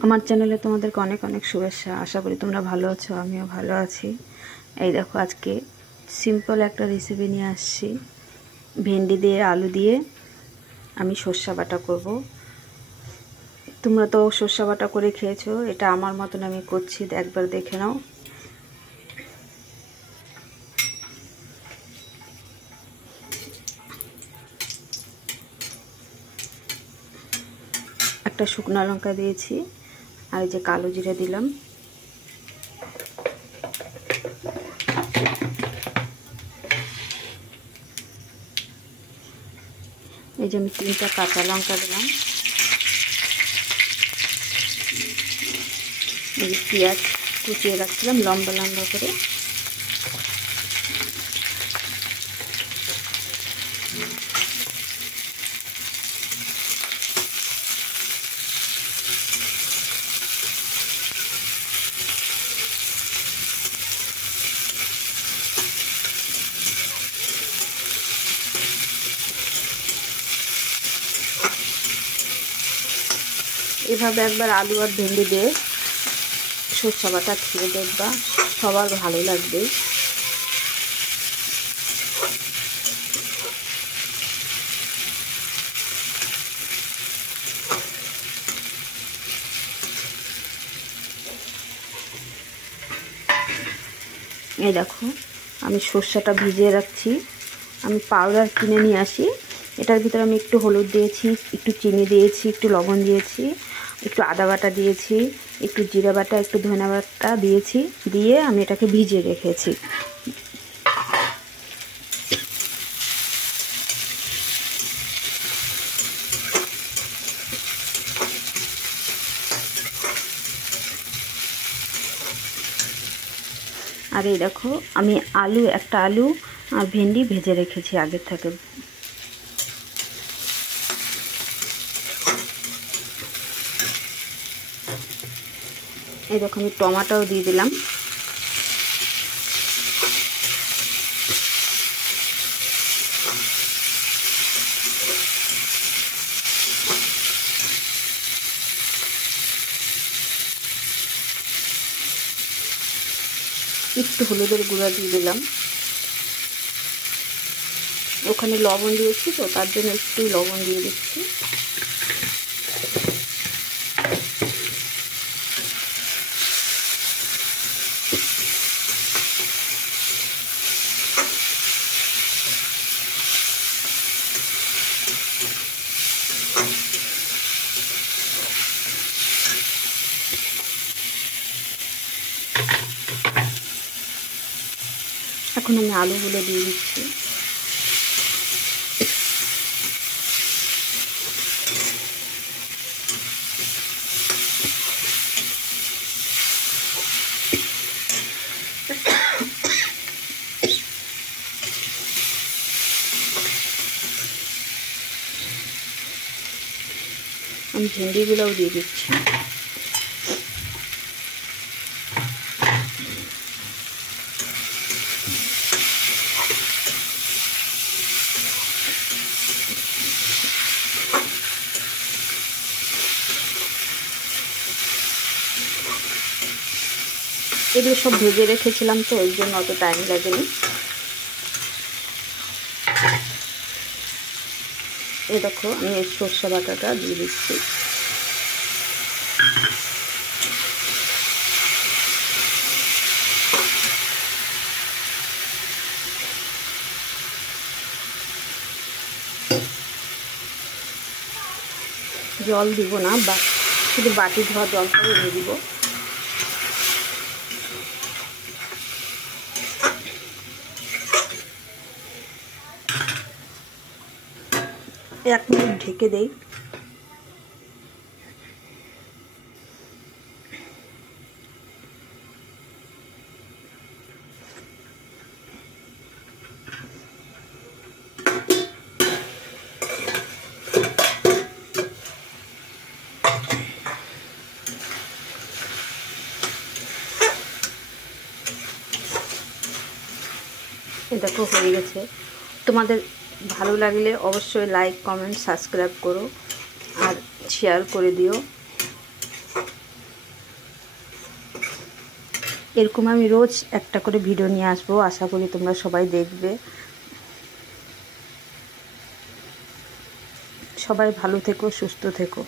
আমার চ্যানেলে তোমাদেরকে অনেক অনেক শুভেচ্ছা। আশা করি তোমরা ভালো আছো, আমিও ভালো আছি। এই দেখো, আজকে সিম্পল একটা রেসিপি নিয়ে আসছি। ভেন্ডি দিয়ে আলু দিয়ে আমি সর্ষে বাটা করব। তোমরা তো সর্ষে বাটা করে খেয়েছো, এটা আমার মতন আমি করছি, একবার দেখে নাও। একটা শুকনো লঙ্কা দিয়েছি, আর এই যে কালো জিরা দিলাম। এই যে আমি 3টা কাঁচা লঙ্কা দিলাম। এই যে পেঁয়াজ কুচিয়ে রাখছিলাম লম্বা লম্বা করে। এভাবে একবার আলু আর ভেন্ডি দিয়ে সর্ষে বাটা খেয়ে দেখবা, সবার ভালো লাগবে। এই দেখো, আমি সর্ষেটা ভিজিয়ে রাখছি। আমি পাউডার কিনে নিয়ে আসি। এটার ভিতরে আমি একটু হলুদ দিয়েছি, একটু চিনি দিয়েছি, একটু লবণ দিয়েছি, একটু আদা বাটা দিয়েছি, একটু জিরা বাটা, একটু ধনে বাটা দিয়েছি, দিয়ে আমি এটাকে ভিজিয়ে রেখেছি। আর এই দেখো, আমি একটা আলু আর ভেন্ডি ভেজে রেখেছি আগের থেকে। এই দেখো, আমি টমেটোও দিয়ে দিলাম। একটু হলুদের গুঁড়া দিয়ে দিলাম। ওখানে লবণ দিয়েছি তো, তার জন্য একটু লবণ দিয়ে দিচ্ছি। এখন আমি আলুগুলো দিয়ে দিচ্ছি। আমি ভেন্ডিগুলোও দিয়ে দিচ্ছি। এগুলো সব ভেজে রেখেছিলাম তো, ওই জন্য অত টাইম লাগেনি। এই দেখো, আমি এই সর্ষে বাটাটা দিয়ে দিচ্ছি। জল দিব না, বা শুধু বাটি ধোয়া জলটাও দিয়ে দিব। এক মিনিট ঢেকে দেই। দেখো, হয়ে গেছে। তোমাদের ভালো লাগলে অবশ্যই লাইক, কমেন্ট, সাবস্ক্রাইব করো আর শেয়ার করে দিও। এরকম আমি রোজ একটা করে ভিডিও নিয়ে আসবো, আশা করি তোমরা সবাই দেখবে। সবাই ভালো থেকো, সুস্থ থেকো।